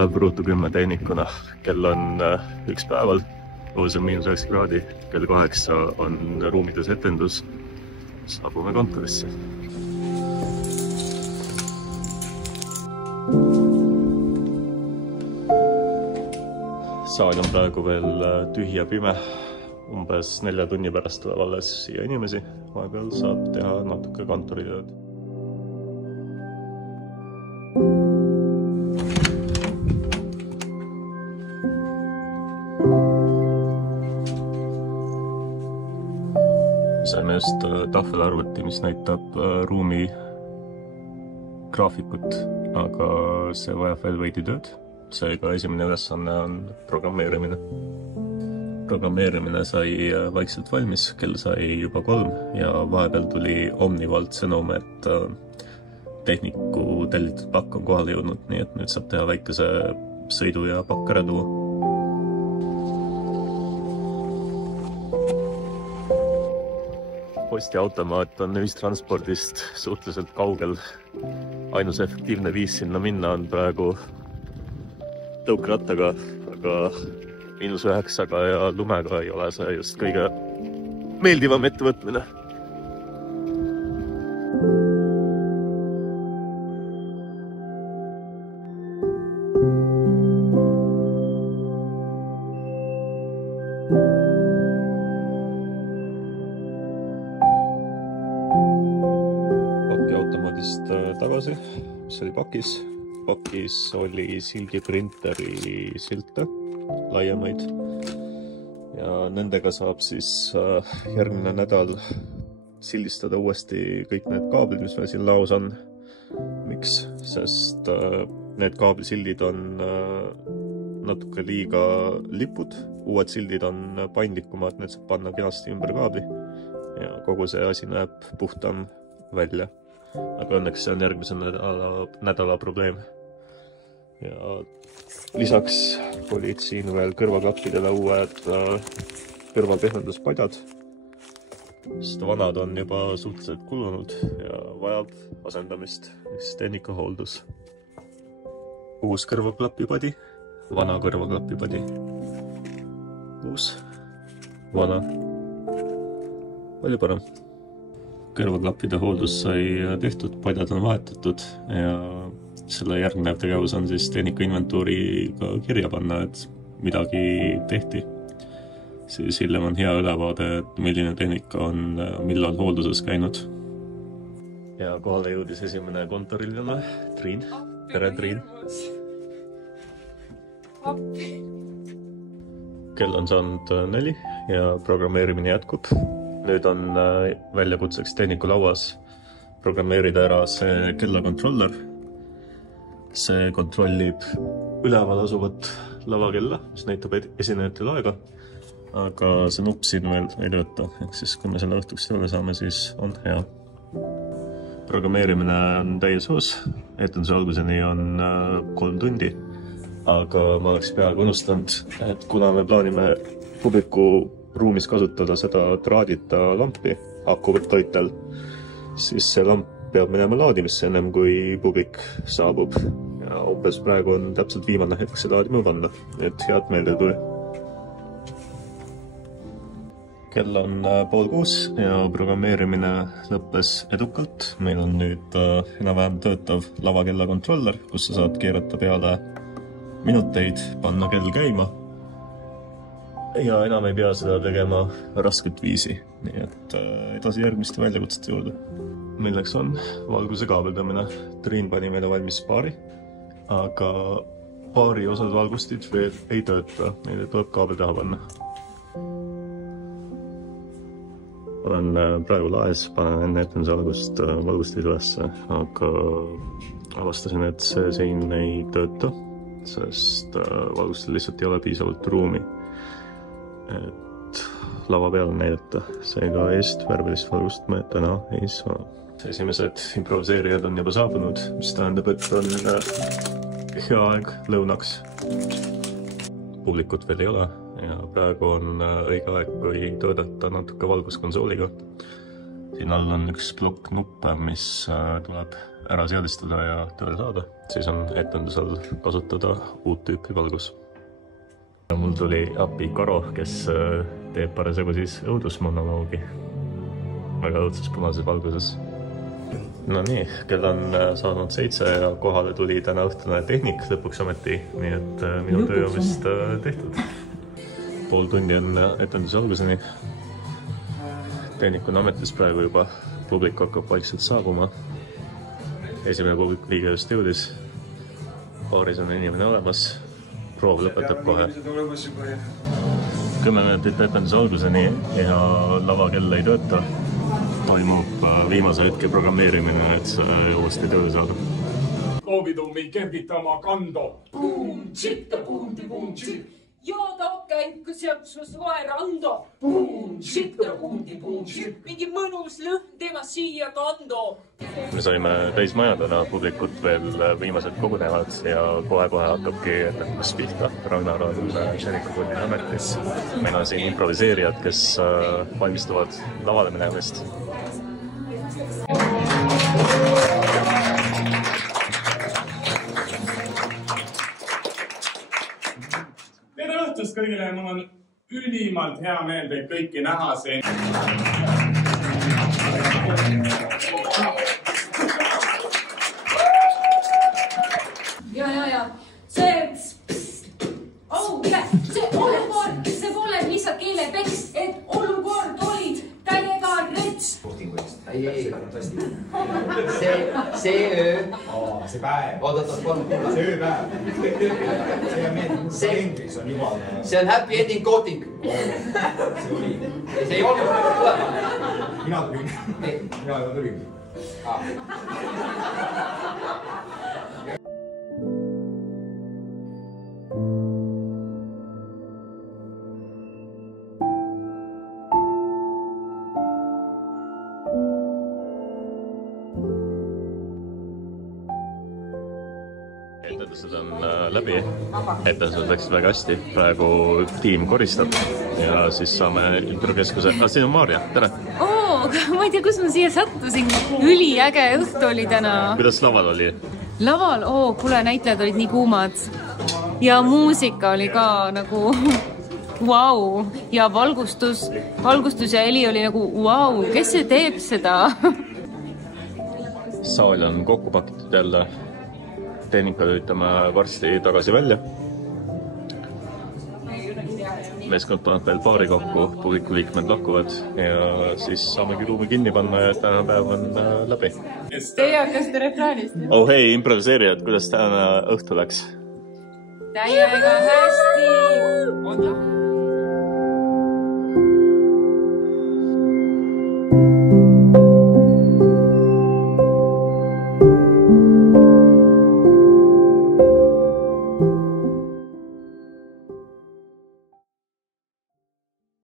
päev Ruutu 10 tehnikuna. Kell on 1 päeval, õhus on -9 kraadi, kell 8 on ruumides etendus. Saabume kontorisse. Saal on praegu veel tühi ja pime. Umbes 4 tunni pärast tuleb alles siia inimesi. Vahepeal saab teha natuke kontoritööd. Saime just tahvelarvuti, mis näitab ruumi graafikut, aga see vajab veel veidi tööd. Seega esimene ülesanne on programmeerimine. Programmeerimine sai vaikselt valmis, kell sai juba 3 ja vahepeal tuli Omnivalt sõnum, et tehniku tellitud pakk on kohale jõudnud, nii et nüüd saab teha väikese sõidu ja pakk ära tuua. Postiautomaat on ühistranspordist suhteliselt kaugel. Ainus efektiivne viis sinna minna on praegu tõukrattaga, aga -9 ja lumega ei ole see just kõige meeldivam ettevõtmine. Pakiautomaadist tagasi, mis oli pakis. Pakis oli sildiprinteri silte, laiemaid. Ja nendega saab siis järgmine nädal sildistada uuesti kõik need kaablid, mis meil siin laos on. Miks? Sest need kaablisildid on natuke liiga lipud. Uued sildid on paindlikumad, need saab panna kenasti ümber kaabli. Ja kogu see asi näeb puhtam välja. Aga õnneks see on järgmise nädala probleem. Ja lisaks olid siin veel kõrvaklappidele uued kõrvapehmenduspadjad, sest vanad on juba suhteliselt kulunud ja vajab asendamist, mis tehnika hooldus. Uus kõrvaklapipadi, vana kõrvaklapipadi. Uus, vana, palju parem. Kõrvaklappide hooldus sai tehtud, padjad on vahetatud ja selle järgnev tegevus on siis tehnika inventuuriga kirja panna, et midagi tehti. Siis hiljem on hea ülevaade, et milline tehnika on millal hoolduses käinud. Ja kohale jõudis esimene kontorilane, Triin. Tere, Triin! Kell on saanud 4 ja programmeerimine jätkub. Nüüd on väljakutseks tehniku lauas programmeerida ära see kellakontroller. See kontrollib üleval asuvat lavakella, mis näitab esinejatel aega, aga see nupp siin veel ei tööta, ehk siis kui me selle õhtuks tööle saame, siis on hea. Programmeerimine on täies hoos, etenduse alguseni on 3 tundi, aga ma oleks peaaegu unustanud, et kuna me plaanime publiku ruumis kasutada seda traadita lampi akuvõttoitel, siis see lamp peab minema laadimisse ennem kui publik saabub. Ja umbes praegu on täpselt viimane hetk see laadima panna, et head meelde tuli. Kell on 5:30 ja programmeerimine lõppes edukalt. Meil on nüüd enam-vähem töötav lavakella kontroller, kus sa saad keerata peale minuteid, panna kell käima. Ja enam ei pea seda tegema rasket viisi, nii et edasi järgmiste väljakutsete juurde. Milleks on valguse kaabeldamine. Triin pani meile valmis paari, aga paari osad valgustid veel ei tööta, neile tuleb kaabel taha panna. Olen praegu laes, panen enne etenduse algust valgustid ülesse, aga avastasin, et see sein ei tööta, sest valgustel lihtsalt ei ole piisavalt ruumi, et lava peale näidata. Seega eest värvilist valgust me täna ei saa. Esimesed improviseerijad on juba saabunud, mis tähendab, et on hea aeg lõunaks. Publikut veel ei ole ja praegu on õige aeg, kui töötada natuke valguskonsooliga. Siin all on üks plokk nuppe, mis tuleb ära seadistada ja tööle saada, siis on etendusel kasutada uut tüüpi valgus. Mul tuli appi Karo, kes teeb parasjagu siis õudusmonoloogi väga õudses punases valguses. No nii, kell on saanud 7 ja kohale tuli täna õhtune tehnik lõpuks ometi, nii et minu töö on vist tehtud. Pool tundi on etenduse alguseni. Tehnik on ametis praegu juba, publik hakkab vaikselt saabuma. Esimene publiku liige just jõudis. Paaris on inimene olemas. Proov lõpetab kohe. 10 minutit etenduse alguseni ja lavakell ei tööta. Toimub viimase hetke programmeerimine, et uuesti tööle saada. Loovitummi kergitama kando. Puum, sitta, puumdi, puum, sitta. Joda käiku sealsus vaerando. Puum, sitta, puumdi, puum, sitta. Mingi mõnus lõhn tema siia kando. Me saime täis majadena, publikut veel viimased kogunevad ja kohe-kohe hakkabki etendus pihta. Ragnar on Šerikukunni ametis. Meil on siin improviseerijad, kes valmistuvad lavale minemist. Tere õhtust kõigile, mul on ülimalt hea meel teid kõiki näha siin. Ja. See olukord, see pole lihtsalt keelepeks, et olukord olid täiega rets. Ei. See öö. See päev. Oodatas palun. See ööpäev. See on meeldib, kalendris on juba. See on happy ending coating. See oli. See ei olnud tulema. Mina tulin. Mina tulin. Etendused on läbi, etendused läksid väga hästi, praegu tiim koristab ja siis saame Interokeskuse. Siin on Maarja, tere! Ma ei tea, kus ma siia sattusin. Üliäge õhtu oli täna. Kuidas laval oli? Laval, kuule, näitlejad olid nii kuumad. Ja muusika oli ka nagu vau. Ja valgustus ja heli oli nagu vau. Kes see teeb seda? Saal on kokku pakitud jälle. Tehnika lülitame varsti tagasi välja. Meeskond paneb veel paari kokku, publiku liikmed lahkuvad ja siis saamegi ruumi kinni panna ja tänane päev on läbi. Teie hakkasite refraanist. Oh hei, improviseerijad, kuidas tänane õhtu läks? Täiega hästi!